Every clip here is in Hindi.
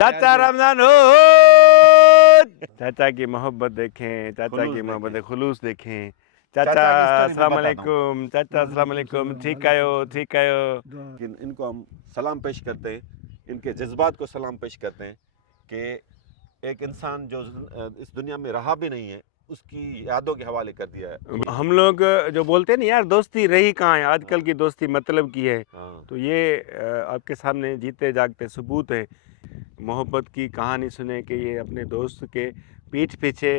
चाचा रमजान हो। चाचा की मोहब्बत देखें, चाचा की मोहब्बत खुलूस देखें। चाचा अस्सलाम वालेकुम, चाचा अस्सलाम वालेकुम, ठीक आयो, ठीक आयो। इनको हम सलाम पेश करते हैं, इनके जज्बात को सलाम पेश करते हैं कि एक इंसान जो इस दुनिया में रहा भी नहीं है, उसकी यादों के हवाले कर दिया है। हम लोग जो बोलते हैं ना यार, दोस्ती रही कहाँ है, आजकल की दोस्ती मतलब की है। तो ये आपके सामने जीते जागते सबूत है। मोहब्बत की कहानी सुने कि ये अपने दोस्त के पीठ पीछे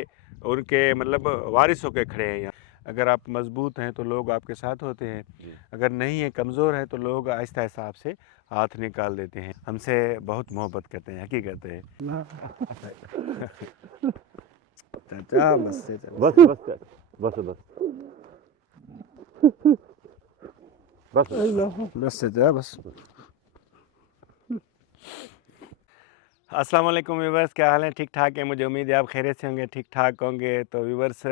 उनके मतलब वारिस होकर खड़े हैं यहाँ। अगर आप मजबूत हैं तो लोग आपके साथ होते हैं, अगर नहीं है, कमज़ोर है, तो लोग आहिस्ता आहिस्ता आपसे हाथ निकाल देते हैं। हमसे बहुत मोहब्बत करते हैं, हकीकत है। चाचा बस बस बस बस बस बस बस चाचा बस। अस्सलाम वालेकुम व्यूवर्स, क्या हाल है? ठीक ठाक है, मुझे उम्मीद है आप खैरियत से होंगे, ठीक ठाक होंगे। तो व्यूवर्स,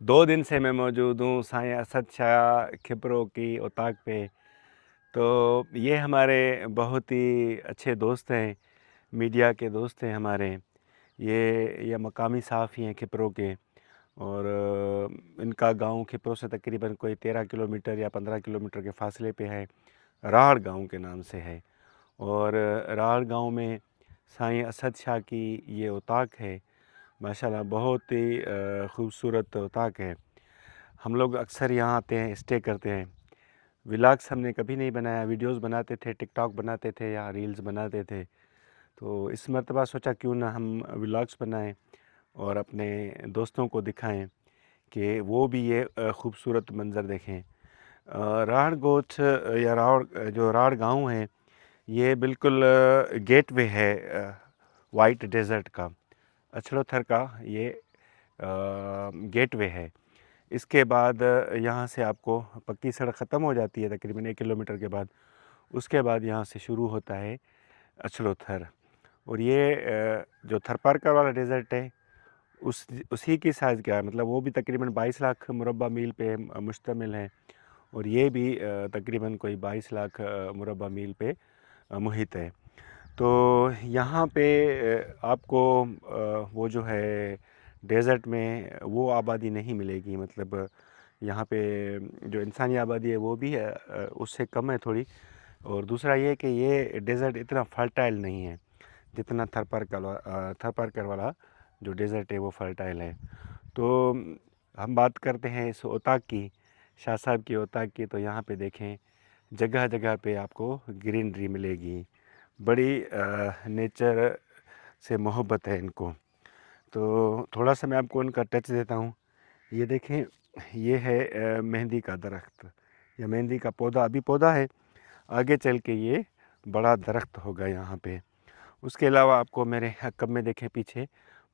2 दिन से मैं मौजूद हूँ साईं असद शाह खिपरो की उताक पे। तो ये हमारे बहुत ही अच्छे दोस्त हैं, मीडिया के दोस्त हैं हमारे। ये मकामी सहाफ़ी हैं खिपरो के, और इनका गांव खिपरो से तकरीबन कोई 13 किलोमीटर या 15 किलोमीटर के फ़ासले पे है। राढ़ गांव के नाम से है, और राढ़ गांव में साईं असद शाह की ये उताक है। माशाल्लाह बहुत ही ख़ूबसूरत उताक है। हम लोग अक्सर यहाँ आते हैं, स्टे करते हैं। व्लॉग्स हमने कभी नहीं बनाया, वीडियोस बनाते थे, टिकटॉक बनाते थे या रील्स बनाते थे। तो इस मर्तबा सोचा क्यों ना हम व्लॉग्स बनाएं और अपने दोस्तों को दिखाएं कि वो भी ये ख़ूबसूरत मंज़र देखें। राढ़ गोठ या जो राढ़ गांव है, ये बिल्कुल गेटवे है वाइट डेज़र्ट का, अछड़ोथर का ये गेटवे है। इसके बाद यहाँ से आपको पक्की सड़क ख़त्म हो जाती है तकरीबन 1 किलोमीटर के बाद। उसके बाद यहाँ से शुरू होता है अछड़ोथर, और ये जो थरपारकर वाला डेज़र्ट है उसी की साइज़ का है, मतलब वो भी तकरीबन 22 लाख मुरब्बा मील पे मुश्तमिल है, और ये भी तकरीबन कोई 22 लाख मुरब्बा मील पे मुहित है। तो यहाँ पे आपको वो जो है डेज़र्ट में वो आबादी नहीं मिलेगी, मतलब यहाँ पे जो इंसानी आबादी है वो भी है उससे कम है थोड़ी। और दूसरा ये कि ये डेज़र्ट इतना फर्टाइल नहीं है जितना थरपारकर वाला जो डेज़र्ट है वो फर्टाइल है। तो हम बात करते हैं इस ओताक की, शाह साहब की ओताक की। तो यहाँ पे देखें, जगह जगह पे आपको ग्रीनरी मिलेगी, बड़ी नेचर से मोहब्बत है इनको। तो थोड़ा सा मैं आपको उनका टच देता हूँ। ये देखें, ये है मेहंदी का दरख्त या मेहंदी का पौधा, अभी पौधा है, आगे चल के ये बड़ा दरख्त होगा यहाँ पे। उसके अलावा आपको मेरे कब में देखें पीछे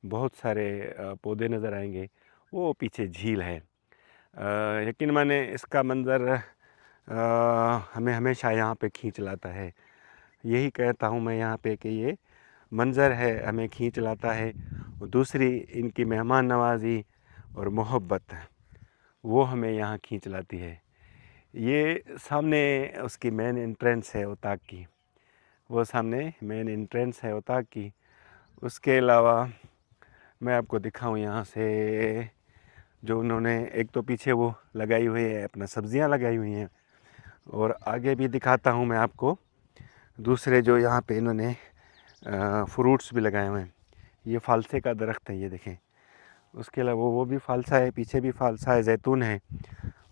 बहुत सारे पौधे नज़र आएंगे, वो पीछे झील है। यकीन माने इसका मंज़र हमें हमेशा यहाँ पे खींच लाता है। यही कहता हूँ मैं यहाँ पे कि ये मंज़र है हमें खींच लाता है, और दूसरी इनकी मेहमान नवाज़ी और मोहब्बत वो हमें यहाँ खींच लाती है। ये सामने उसकी मेन एंट्रेंस है उताक की, वो सामने मेन एंट्रेंस है उताक की। उसके अलावा मैं आपको दिखाऊं यहाँ से, जो उन्होंने एक तो पीछे वो लगाई हुई है, अपना सब्जियाँ लगाई हुई हैं, और आगे भी दिखाता हूँ मैं आपको दूसरे जो यहाँ पे इन्होंने फ्रूट्स भी लगाए हुए हैं। ये फालसे का दरख्त है, ये देखें। उसके अलावा वो भी फालसा है, पीछे भी फालसा है, जैतून है।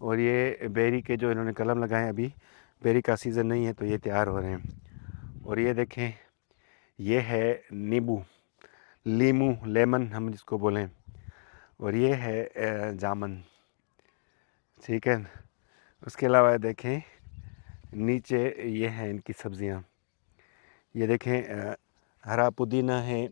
और ये बेरी के जो इन्होंने कलम लगाए हैं, अभी बेरी का सीज़न नहीं है तो ये तैयार हो रहे हैं। और ये देखें, ये है नींबू, लीमू, लेमन हम जिसको बोलें, और ये है जामन, ठीक है। उसके अलावा देखें नीचे ये हैं इनकी सब्ज़ियाँ, ये देखें हरा पुदीना है।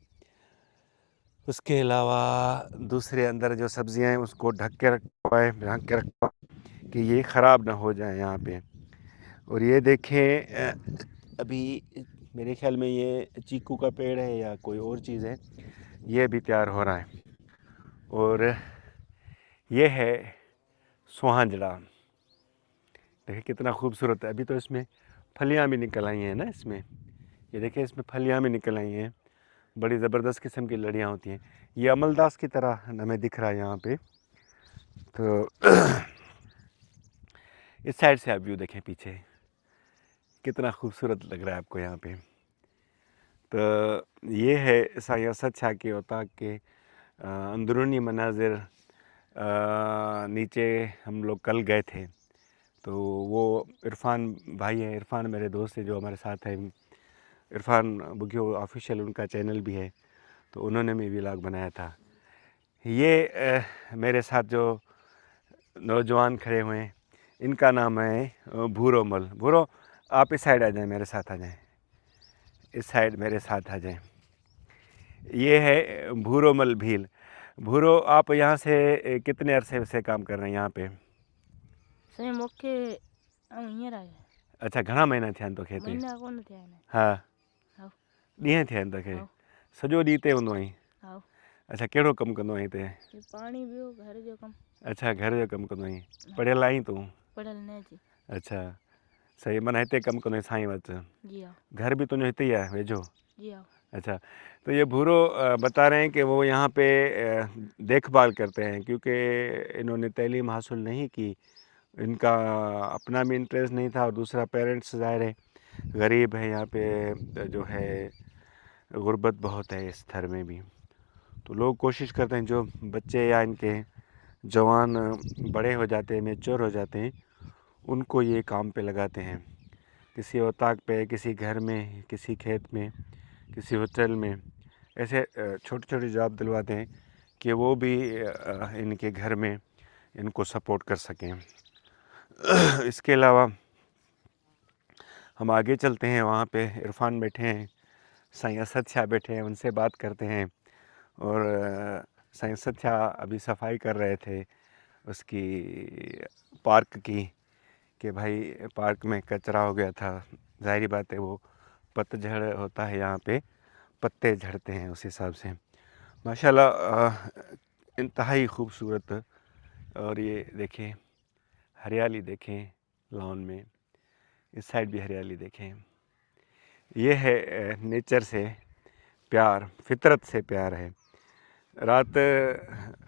उसके अलावा दूसरे अंदर जो सब्ज़ियाँ हैं उसको ढक के रखा हुआ है, ढक के रखा हुआ है कि ये ख़राब ना हो जाए यहाँ पे। और ये देखें अभी मेरे ख्याल में ये चीकू का पेड़ है या कोई और चीज़ है, ये भी तैयार हो रहा है। और ये है सुहांजड़ा, देखिए कितना खूबसूरत है। अभी तो इसमें फलियाँ भी निकल आई हैं ना इसमें, ये देखिए इसमें फलियाँ भी निकल आई हैं, बड़ी ज़बरदस्त किस्म की लड़ियाँ होती हैं। ये अमलदास की तरह हमें दिख रहा है यहाँ पे। तो इस साइड से आप व्यू देखें पीछे, कितना खूबसूरत लग रहा है आपको यहाँ पे। तो ये है साईं असद शाह के औताक के अंदरूनी मनाजिर। नीचे हम लोग कल गए थे, तो वो इरफान भाई हैं, इरफान मेरे दोस्त हैं जो हमारे साथ हैं, इरफान बुगियो ऑफिशियल उनका चैनल भी है, तो उन्होंने भी व्लॉग बनाया था। ये मेरे साथ जो नौजवान खड़े हुए हैं, इनका नाम है भूरो मल। भूरो, आप इस साइड आ जाएं, मेरे साथ आ जाएं, इस साइड मेरे साथ आ जाएं। ये है भूरो मल भील। भूरो, आप यहाँ से कितने अरसे से काम कर रहे हैं यहाँ पे? साईं मूंखे हींअर आहे अच्छा, घणा महीना थिया आहिनि तोखे हिते? महीना कोन थिया आहिनि। हा, हा ॾींहं थिया आहिनि तोखे? हा सॼो ॾींहुं हिते हूंदो आहीं? हा अच्छा, कहिड़ो कमु कंदो आहीं हिते? हे पाणी ॿियो घर जो कमु। अच्छा, घर जो कमु कंदो आहीं। पढ़ियल आहीं तूं? पढ़ियल न जी। अच्छा, सही, माना हिते कमु कंदो आहीं साईं वटि। जी हा घर भी तुंहिंजो हिते ही आहे वेझो? जी हा। अच्छा, तो ये भूरो बता रहे हैं कि वो यहाँ पे देखभाल करते हैं, क्योंकि इन्होंने तालीम हासिल नहीं की, इनका अपना भी इंटरेस्ट नहीं था, और दूसरा पेरेंट्स ज़ाहिर है गरीब है, यहाँ पे जो है गुर्बत बहुत है इस थर में भी। तो लोग कोशिश करते हैं, जो बच्चे या इनके जवान बड़े हो जाते हैं, मैच्योर हो जाते हैं, उनको ये काम पे लगाते हैं, किसी औताक पे, किसी घर में, किसी खेत में, किसी होटल में, ऐसे छोटी छोटी जॉब दिलवाते हैं कि वो भी इनके घर में इनको सपोर्ट कर सकें। इसके अलावा हम आगे चलते हैं, वहाँ पे इरफान बैठे हैं, साईं असद शाह बैठे हैं, उनसे बात करते हैं। और साईं असद शाह अभी सफाई कर रहे थे उसकी, पार्क की, कि भाई पार्क में कचरा हो गया था। ज़ाहिर बात है, वो पतझड़ होता है यहाँ पे, पत्ते झड़ते हैं उस हिसाब से। माशाल्लाह इंतहाई खूबसूरत। और ये देखें हरियाली, देखें लॉन में, इस साइड भी हरियाली देखें। ये है नेचर से प्यार, फितरत से प्यार है। रात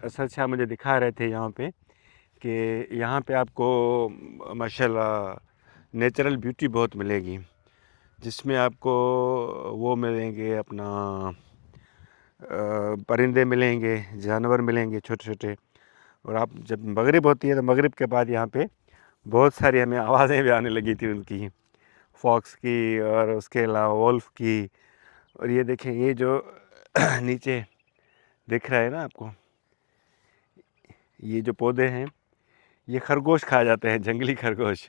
असद शाह मुझे दिखा रहे थे यहाँ पे कि यहाँ पे आपको माशाल्लाह नेचुरल ब्यूटी बहुत मिलेगी, जिसमें आपको वो मिलेंगे अपना परिंदे मिलेंगे, जानवर मिलेंगे छोटे छोटे। और आप जब मगरिब होती है, तो मगरिब के बाद यहाँ पे बहुत सारी हमें आवाज़ें भी आने लगी थी उनकी, फॉक्स की और उसके अलावा वोल्फ की। और ये देखें, ये जो नीचे दिख रहा है ना आपको, ये जो पौधे हैं, ये खरगोश खा जाते हैं, जंगली खरगोश।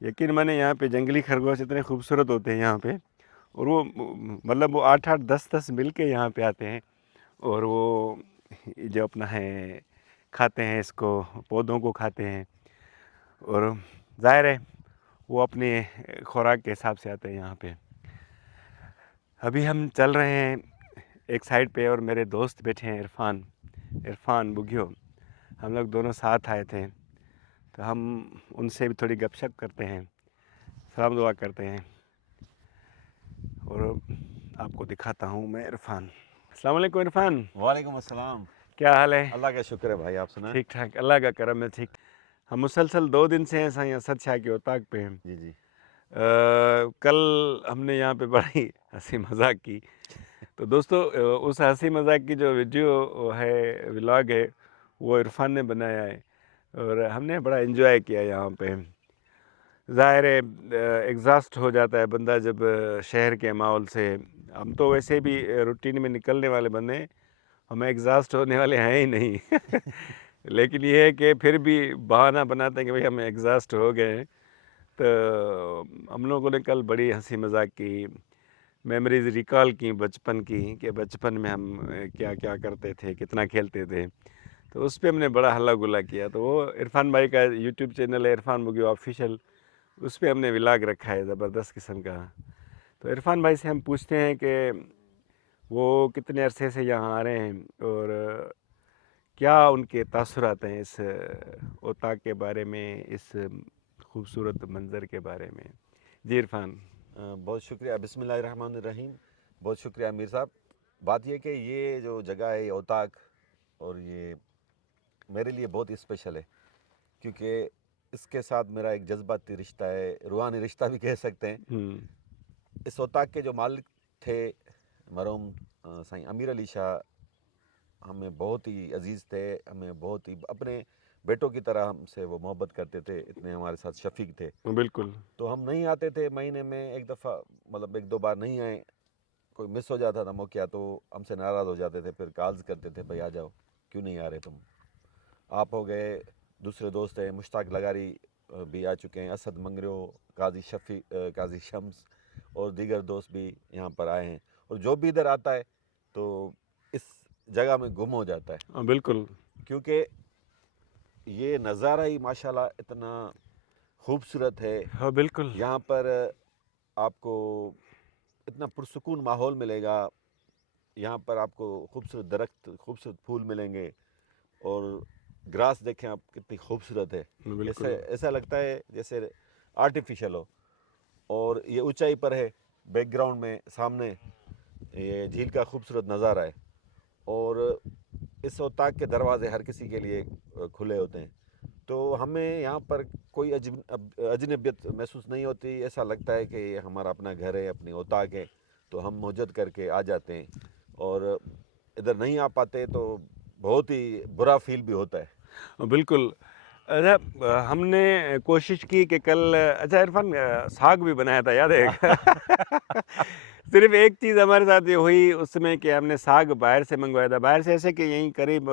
यकीन माने यहाँ पे जंगली खरगोश इतने खूबसूरत होते हैं यहाँ पे, और वो मतलब वो 8-8 10-10 मिल के यहाँ पे आते हैं, और वो जो अपना है खाते हैं, इसको पौधों को खाते हैं। और ज़ाहिर है वो अपने खुराक के हिसाब से आते हैं यहाँ पे। अभी हम चल रहे हैं एक साइड पे, और मेरे दोस्त बैठे हैं इरफान बुगियो, हम लोग दोनों साथ आए थे, तो हम उनसे भी थोड़ी गपशप करते हैं, सलाम दुआ करते हैं। और आपको दिखाता हूँ मैं इरफान। अस्सलाम वालेकुम इरफान, वालेकुम अस्सलाम। क्या हाल है? अल्लाह का शुक्र है भाई, आप सुनाएं। ठीक ठाक, अल्लाह का करम है, ठीक। हम मुसलसल 2 दिन से हैं साईं असद शाह के औताक पे हैं। जी जी। कल हमने यहाँ पे बड़ी हंसी मजाक की। तो दोस्तों उस हंसी मजाक की जो वीडियो है, व्लॉग है, वो इरफान ने बनाया है, और हमने बड़ा एंजॉय किया यहाँ पे। ज़ाहिर है एग्ज़ॉस्ट हो जाता है बंदा जब शहर के माहौल से। हम तो वैसे भी रूटीन में निकलने वाले बंदे हैं, हमें एग्ज़ॉस्ट होने वाले हैं ही नहीं। लेकिन ये है कि फिर भी बहाना बनाते हैं कि भाई हम एग्ज़ॉस्ट हो गए हैं। तो हम लोगों ने कल बड़ी हंसी मजाक की, मेमोरीज़ रिकॉल की बचपन की, कि बचपन में हम क्या क्या करते थे, कितना खेलते थे। तो उस पे हमने बड़ा हल्ला गुल्ला किया। तो वो इरफान भाई का यूट्यूब चैनल है, इरफान बुगियो ऑफिशियल, उस पे हमने व्लॉग रखा है ज़बरदस्त किस्म का। तो इरफान भाई से हम पूछते हैं कि वो कितने अरसे से यहाँ आ रहे हैं, और क्या उनके तासुरात हैं इस औताक के बारे में, इस खूबसूरत मंज़र के बारे में। जी इरफान। बहुत शुक्रिया, बिस्मिल्लाहिर्रहमानिर्रहीम। बहुत शुक्रिया अमीर साहब। बात ये कि ये जो जगह है, ये ओताक, और ये मेरे लिए बहुत ही स्पेशल है, क्योंकि इसके साथ मेरा एक जज्बाती रिश्ता है, रूहानी रिश्ता भी कह सकते हैं। इस ओताक के जो मालिक थे मरहूम साईं अमीर अली शाह, हमें बहुत ही अजीज़ थे, हमें बहुत ही अपने बेटों की तरह हमसे वो मोहब्बत करते थे, इतने हमारे साथ शफीक थे। बिल्कुल। तो हम नहीं आते थे, महीने में एक दफ़ा, मतलब एक दो बार नहीं आए, कोई मिस हो जाता था मौका तो हमसे नाराज़ हो जाते थे, फिर कॉल्स करते थे, भाई आ जाओ, क्यों नहीं आ रहे तुम। आप हो गए, दूसरे दोस्त हैं, मुश्ताक लगारी भी आ चुके हैं, असद मंगरो, काजी शम्स और दीगर दोस्त भी यहाँ पर आए हैं। और जो भी इधर आता है तो इस जगह में गुम हो जाता है, बिल्कुल। क्योंकि ये नज़ारा ही माशाल्लाह इतना खूबसूरत है। हाँ बिल्कुल। यहाँ पर आपको इतना पुरसुकून माहौल मिलेगा, यहाँ पर आपको खूबसूरत दरख्त, खूबसूरत फूल मिलेंगे, और ग्रास देखें आप कितनी खूबसूरत है। बिल्कुल। जैसे ऐसा लगता है जैसे आर्टिफिशियल हो। और ये ऊंचाई पर है, बैकग्राउंड में सामने ये झील का खूबसूरत नज़ारा है, और इस ओताक के दरवाजे हर किसी के लिए खुले होते हैं। तो हमें यहाँ पर कोई अजनबियत महसूस नहीं होती, ऐसा लगता है कि ये हमारा अपना घर है, अपनी ओताक है, तो हम मौजूद करके आ जाते हैं। और इधर नहीं आ पाते तो बहुत ही बुरा फील भी होता है। बिल्कुल। अच्छा, हमने कोशिश की कि कल, अच्छा इरफान, साग भी बनाया था, याद है? सिर्फ एक चीज़ हमारे साथ ये हुई उसमें कि हमने साग बाहर से मंगवाया था, बाहर से ऐसे कि यहीं करीब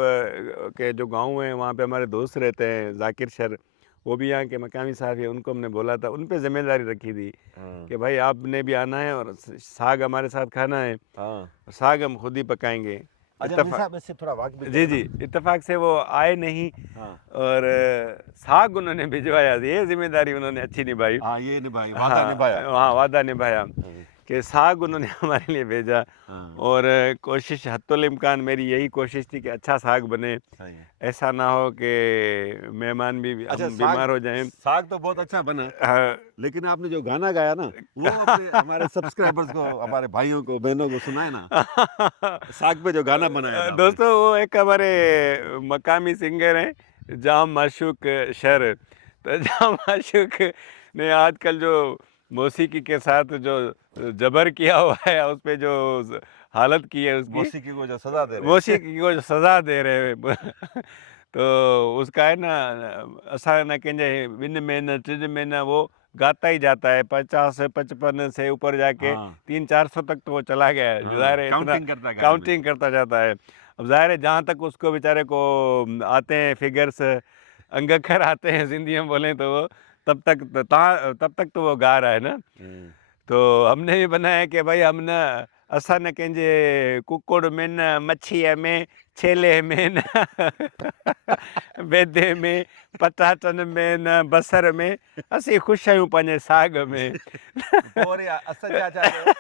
के जो गांव हैं वहाँ पे हमारे दोस्त रहते हैं, जाकिर शर, वो भी यहाँ के मकामी साहब हैं, उनको हमने बोला था, उन पे जिम्मेदारी रखी थी कि भाई आपने भी आना है और साग हमारे साथ खाना है, हाँ, साग हम खुद ही पकाएंगे। अच्छा अमीर साहब, इससे थोड़ा वाक़ भी जी करें जी, इत्तेफाक से वो आए नहीं, हाँ और साग उन्होंने भिजवाया, ये जिम्मेदारी उन्होंने अच्छी निभाई। हाँ, ये निभाई, वादा निभाया। हाँ, वादा निभाया हाँ, कि साग उन्होंने हमारे लिए भेजा। हाँ, और कोशिश हत्तुल इम्कान मेरी यही कोशिश थी कि अच्छा साग बने, सही है। ऐसा ना हो कि मेहमान भी अच्छा, हम बीमार हो जाएं। साग तो बहुत अच्छा बना, हाँ, लेकिन आपने जो गाना गाया ना, वो अपने हमारे सब्सक्राइबर्स को, हमारे भाइयों को, बहनों को सुनाए ना, साग पे जो गाना बनाया था आपने। दोस्तों वो एक हमारे मकामी सिंगर हैं जाम माशूक शर, तो जाम माशूक ने आजकल जो मौसीकी के साथ जो जबर किया हुआ है, उस पे जो हालत की है उसकी, मौसीकी को जो सजा दे रहे हैं। मौसीकी को जो सज़ा दे रहे हैं तो उसका है ना, असा न कंहिंजे ॿिनि में न टिनि में न, वो गाता ही जाता है, 50 से 55 से ऊपर जाके हाँ, 300-400 तक तो वो चला गया है, हाँ, ज़ाहिर है इतना काउंटिंग करता है गाने में। काउंटिंग करता जाता है। अब ज़ाहिर है जहाँ तक उसको बेचारे को आते हैं फिगर्स, अंगअखर आते हैं सिंधी में बोलें तो वो, तब तक तो वो गा रहा है ना। तो हमने भी बनाया कि भाई हम न, असां न कंहिंजे कुकुड़ में न, मच्छीअ में, छेले में न, बेदे में, पटाटनि में न, बसर में, असीं ख़ुशि आहियूं पंहिंजे साग में। पोइ वरी असां छा चया कयो?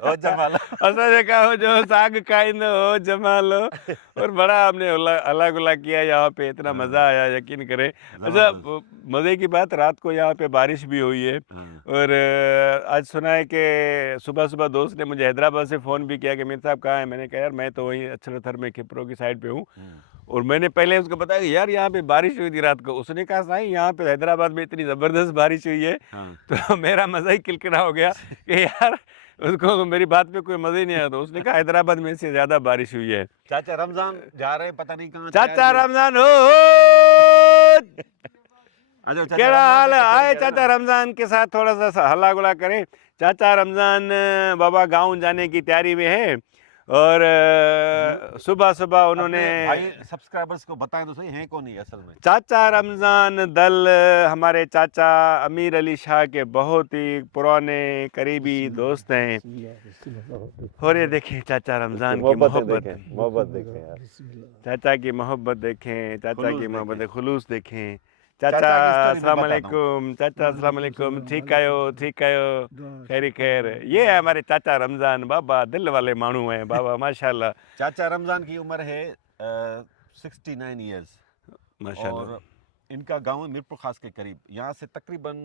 ओ जमाला। असां जेका हो जो साग खाईंदो हो जमालो। और बड़ा हमने हल्ला गुल्ला किया यहाँ पे, इतना मज़ा आया यकीन करें। अच्छा, मज़े की बात, रात को यहाँ पे बारिश भी हुई है, और आज सुना है कि सुबह सुबह दोस्त ने मुझे हैदराबाद से फ़ोन भी किया कि मीर साहब कहाँ हैं। मैंने कहा यार मैं तो वहीं अक्षरथर में खिपरो की साइड पे हूँ, और मैंने पहले उसको बताया कि यार यहाँ पे बारिश हुई थी रात को। उसने कहा साईं यहाँ पे हैदराबाद में इतनी ज़बरदस्त बारिश हुई है। तो मेरा मज़ा ही किलकिला हो गया कि यार उसको मेरी बात पे कोई मज़ा ही नहीं आया। तो उसने कहा हैदराबाद में से ज़्यादा बारिश हुई है। चाचा रमजान जा रहे हैं, पता नहीं कहाँ। चाचा रमजान हो, क्या हाल है? आए चाचा रमजान के साथ थोड़ा सा हल्ला गुला करें। चाचा रमजान बाबा गाँव जाने की तैयारी में है, और सुबह सुबह उन्होंने, भाई सब्सक्राइबर्स को बताएं तो सही, हैं कौन ही असल में? चाचा रमज़ान दल हमारे चाचा अमीर अली शाह के बहुत ही पुराने करीबी दोस्त हैं। और ये देखें चाचा रमज़ान की मोहब्बत देखें यार। चाचा की मोहब्बत देखें, चाचा की मोहब्बत खुलूस देखें। चाचा चाचा की story भी अस्सलाम बताता वालेकुम, चाचा अस्सलाम वालेकुम, ठीक आयो, खैरी खैर। ये है हमारे चाचा रमज़ान, बाबा दिल वाले मानू हैं बाबा, माशाल्लाह चाचा रमजान की उम्र है 69 ईयर्स, माशाल्लाह। और इनका गांव है मीरपुर खास के करीब, यहाँ से तकरीबन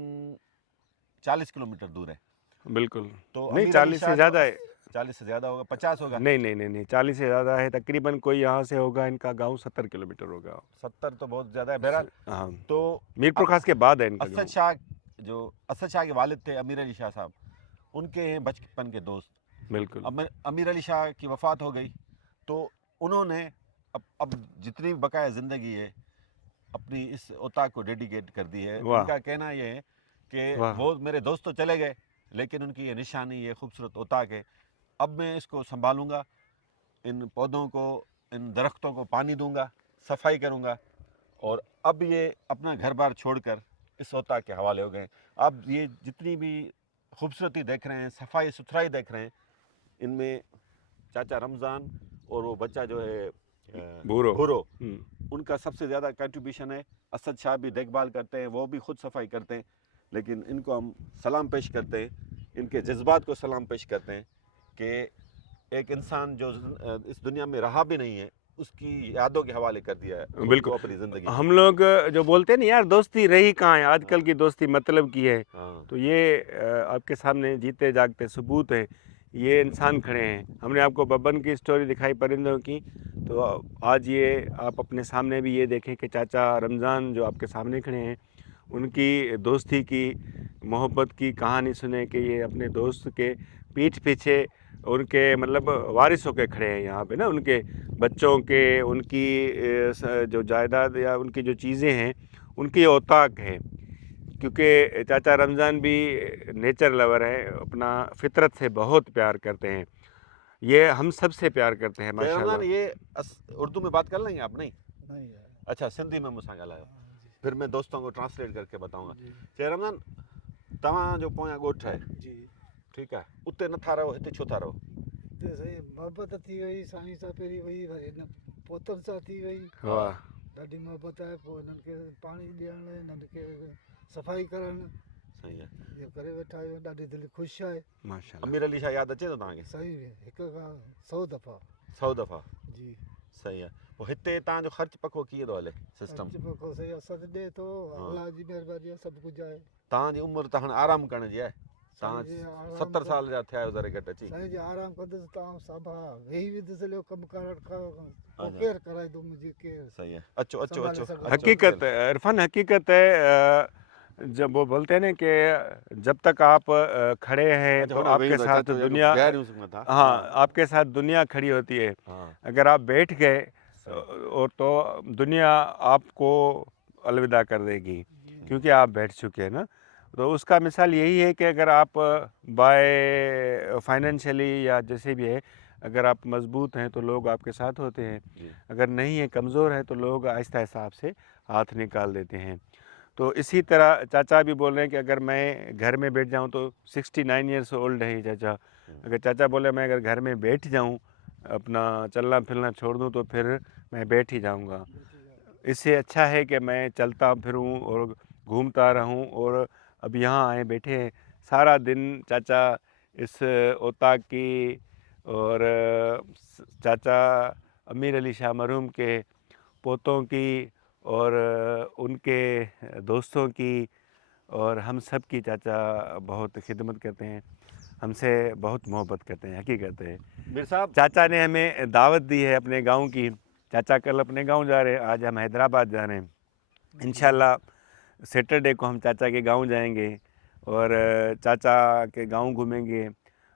40 किलोमीटर दूर है। बिल्कुल। तो नहीं, अमीर अली 40 शाह से जो ज़्यादा है। 40 से ज़्यादा होगा, 50 होगा। नहीं, नहीं, नहीं, नहीं, 40 से ज़्यादा है। तकरीबन कोई यहाँ से होगा, इनका गाँव 70 किलोमीटर होगा। 70 तो बहुत ज़्यादा है। बहरहाल, हाँ, तो मीरपुर खास के बाद है इनका असद गाँव। शाह, जो असद शाह के वालिद थे अमीर अली शाह साहब, उनके हैं बचपन के दोस्त। बिल्कुल, अमीर अली शाह की वफ़ात हो गई, तो उन्होंने अब जितनी भी बकाया ज़िंदगी है अपनी इस ओताक को डेडिकेट कर दी है। वाह! उनका कहना ये है कि वाह! वो मेरे दोस्त तो चले गए, लेकिन उनकी ये निशानी, ये खूबसूरत ओताक है, अब मैं इसको संभालूंगा, इन पौधों को, इन दरख्तों को पानी दूंगा, सफाई करूंगा, और अब ये अपना घर बार छोड़कर इस ओताक के हवाले हो गए। अब ये जितनी भी खूबसूरती देख रहे हैं, सफाई सुथराई देख रहे हैं, इनमें चाचा रमज़ान और वो बच्चा जो है भूरो। भूरो, हुँ, उनका सबसे ज़्यादा कंट्रीब्यूशन है। असद शाह भी देखभाल करते हैं, वो भी खुद सफाई करते हैं, लेकिन इनको हम सलाम पेश करते हैं, इनके जज्बात को सलाम पेश करते हैं कि एक इंसान जो इस दुनिया में रहा भी नहीं है, उसकी यादों के हवाले कर दिया है खुद बिल्कुल। को, अपनी ज़िंदगी। हम लोग जो बोलते हैं ना यार, दोस्ती रही कहाँ है, आजकल की दोस्ती मतलब की है। हाँ, तो ये आपके सामने जीते जागते सबूत हैं। ये इंसान खड़े हैं। हमने आपको बब्बन की स्टोरी दिखाई परिंदों की, तो आज ये आप अपने सामने भी ये देखें कि चाचा रमज़ान जो आपके सामने खड़े हैं, उनकी दोस्ती की, मोहब्बत की कहानी सुने कि ये अपने दोस्त के पीठ पीछे उनके मतलब वारिस होके खड़े हैं यहाँ पे ना, उनके बच्चों के, उनकी जो जायदाद या उनकी जो चीज़ें हैं, उनकी औताक है। क्योंकि चाचा रमज़ान भी नेचर लवर हैं, अपना फितरत से बहुत प्यार करते हैं। ये हम सब से प्यार करते हैं रमज़ान, माशाल्लाह। ये उर्दू में बात कर लेंगे आप? नहीं, नहीं यार। अच्छा, सिंधी में मूंसां ॻाल्हायो, हाँ जी। फिर मैं दोस्तों को ट्रांसलेट करके बताऊंगा। जी चए रमज़ान, तव्हां जो पोयां ॻोठ आहे, जी। ठीकु आहे, उते नथा रहो, हिते छो था रहो? हिते सही मोहबत थी वई, साईं सां पहिरीं वई, वरी हिन पोतनि सां थी वई, वाह, ॾाढी मोहबत आहे। पोइ हिननि खे पाणी ॾियणु, हिननि खे सफ़ाई करणु, सही आहे। इहो करे वेठा आहियूं। ॾाढी दिलि ख़ुशि आहे। माशाल्लाह। अमीर अली शाह यादि अचे थो तव्हांखे? सही, हिकु खां 100 दफ़ा। 100 दफ़ा? जी। सही आहे। पोइ हिते तव्हांजो ख़र्चु पको कीअं थो हले सिस्टम? अच पको सही असद ॾे थो, अलाह जी महिरबानी आहे, सभु कुझु आहे। तव्हांजी उमिरि त हाणे आराम करण जी आहे। तव्हां साईं जी आराम 70 साल जा थिया आहियो ज़रे घटि अची। साईं जी आराम कंदुसि, तव्हां साम्हा वेही विधुसि, हलियो कमु करणु खां पोइ अच्छा। केरु कराईंदो मुंहिंजी, केरु सही है। अचो अचो संभाले अचो, सघो। अचो, हकीकत है इरफान, हकीकत है। जब वो बोलते हैं ना कि जब तक आप खड़े हैं अच्छा, तो होना आपके वेही था, साथ चाचो, या दुनिया, गैर यूं सुना था। हाँ, आपके साथ दुनिया खड़ी होती है। हाँ, अगर आप बैठ गए सही। और तो दुनिया आपको अलविदा कर देगी, क्योंकि आप बैठ चुके हैं ना। तो उसका मिसाल यही है कि अगर आप बाय फाइनेंशियली या जैसे भी है, अगर आप मजबूत हैं तो लोग आपके साथ होते हैं, जी। अगर नहीं है, कमज़ोर है, तो लोग आहिस्ता आहिस्ता आपसे हाथ निकाल देते हैं। तो इसी तरह चाचा भी बोल रहे हैं कि अगर मैं घर में बैठ जाऊं, तो 69 ईयर्स ओल्ड है ये चाचा। अगर चाचा बोले मैं अगर घर में बैठ जाऊं, अपना चलना फिरना छोड़ दूं, तो फिर मैं बैठ ही जाऊंगा। इससे अच्छा है कि मैं चलता फिरूं और घूमता रहूं। और अब यहाँ आए बैठे हैं, सारा दिन चाचा इस ओताक की और चाचा अमीर अली शाह मरहूम के पोतों की और उनके दोस्तों की और हम सब की चाचा बहुत खिदमत करते हैं, हमसे बहुत मोहब्बत करते हैं। हकीकत है, मीर साहब, चाचा ने हमें दावत दी है अपने गांव की। चाचा कल अपने गांव जा रहे हैं, आज हम हैदराबाद जा रहे हैं। इंशाल्लाह सैटरडे को हम चाचा के गांव जाएंगे और चाचा के गांव घूमेंगे,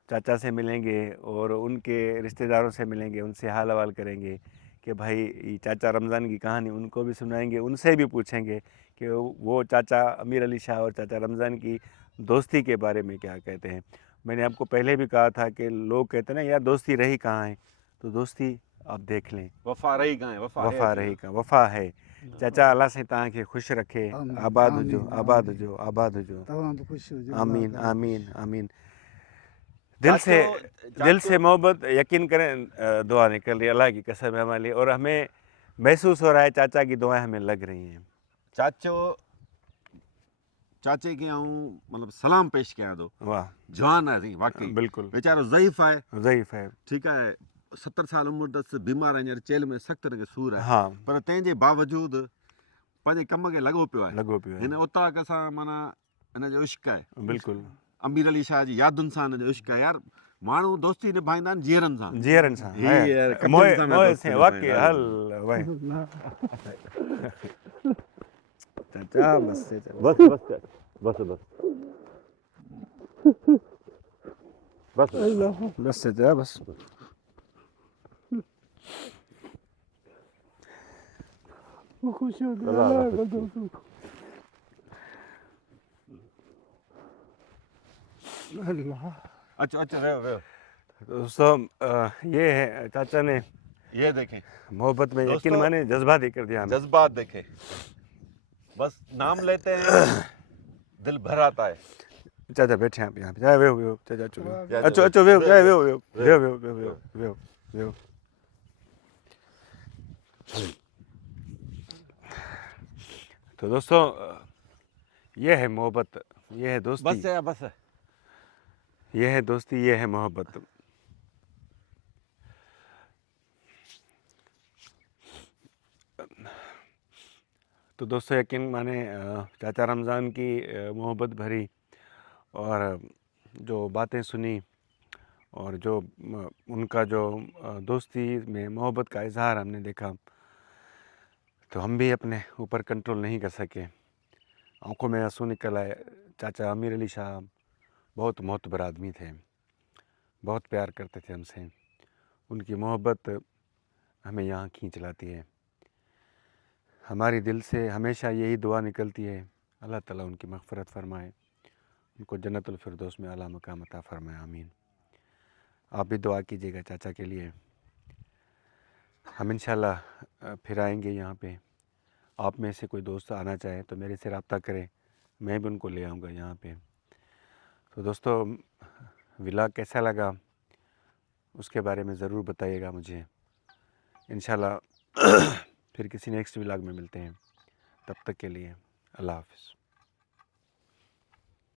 चाचा से मिलेंगे और उनके रिश्तेदारों से मिलेंगे, उनसे हाल हवाल करेंगे कि भाई ये चाचा रमज़ान की कहानी उनको भी सुनाएंगे, उनसे भी पूछेंगे कि वो चाचा अमीर अली शाह और चाचा रमज़ान की दोस्ती के बारे में क्या कहते हैं। मैंने आपको पहले भी कहा था कि लोग कहते हैं ना यार दोस्ती रही कहाँ है, तो दोस्ती आप देख लें, वफ़ा रही कहाँ है? वफ़ा रही कहाँ, वफ़ा है। चाचा अल्लाह से तव्हांखे ख़ुशि रखे, आमीन, आबाद हुजो, आमीन, आबाद आमीन। हुजो, आबाद हुजो। तव्हां बि ख़ुशि हुजो। आमीन अल्लाह आमीन ख़ुशि। आमीन। दिल से मोहब्बत, यकीन करें दुआ निकल रही है, अल्लाह की कसम है हमारे लिए। और हमें महसूस हो रहा है चाचा की दुआएं हमें लग रही हैं। चाचे खे आऊं मतलब सलाम पेश कयां थो। वाह, जवान आहे वाकई, बिल्कुल वीचारो ज़ईफ़ आहे, ज़ईफ़ है। ठीकु आहे, 70 साल उमिरि अथसि, बीमार आहे, हींअर चेल में सख़्त तरह सूर आहे, हाँ, पर तंहिंजे बावजूदि पंहिंजे कम खे लॻो पियो आहे। लॻो पियो हिन है, ओताक सां माना हिन जो इश्क़ आहे। बिल्कुल अमीर अली शाह जी यादुनि सां जो इश्क आहे यार माण्हू दोस्ती निभाईंदा आहिनि जीअरनि सां जीअरनि सां ही यार, कपिड़नि मोए सां मोए दोस्ती से निभाईंदा वाकई आहिनि। हल भाई चाचा बस चाचा बस बस कर, बस बस बस बस चाचा बस वो खुश हो गया अल्लाह अल्लाह हाफ़िज़। का दोस्त अल्लाह अचो अचो वेहो वेहो दोस्तों ये है चाचा ने ये देखें मोहब्बत में यकीन दोस्तों, माने जज्बात ही कर दिया हमें जज्बात देखें बस नाम लेते हैं दिल भर आता है चाचा बैठे आप यहाँ पे चाहे वेहो चाचा चलो चाचा, अच्छो अच्छो वेहो चाहे वेहो वेहो, वेहो वेहो वेहो वेहो वेहो वेहो तो दोस्तों ये है मोहब्बत ये है दोस्ती बस है बस है ये है दोस्ती ये है मोहब्बत तो दोस्तों यकीन माने चाचा रमज़ान की मोहब्बत भरी और जो बातें सुनी और जो उनका जो दोस्ती में मोहब्बत का इजहार हमने देखा तो हम भी अपने ऊपर कंट्रोल नहीं कर सके आंखों में आंसू निकल आए चाचा अमीर अली शाह बहुत मोहतबर आदमी थे बहुत प्यार करते थे हमसे उनकी मोहब्बत हमें यहाँ खींच लाती है हमारी दिल से हमेशा यही दुआ निकलती है अल्लाह ताला उनकी मग़फ़िरत फ़रमाए उनको जन्नतुल फिरदौस में आला मकाम अता फ़रमाए आमीन आप भी दुआ कीजिएगा चाचा के लिए हम इंशाल्लाह फिर आएंगे यहाँ पे आप में से कोई दोस्त आना चाहे तो मेरे से रब्ता करें मैं भी उनको ले आऊँगा यहाँ पे तो दोस्तों व्लॉग कैसा लगा उसके बारे में ज़रूर बताइएगा मुझे इंशाल्लाह फिर किसी नेक्स्ट व्लॉग में मिलते हैं तब तक के लिए अल्लाह हाफ़िज़।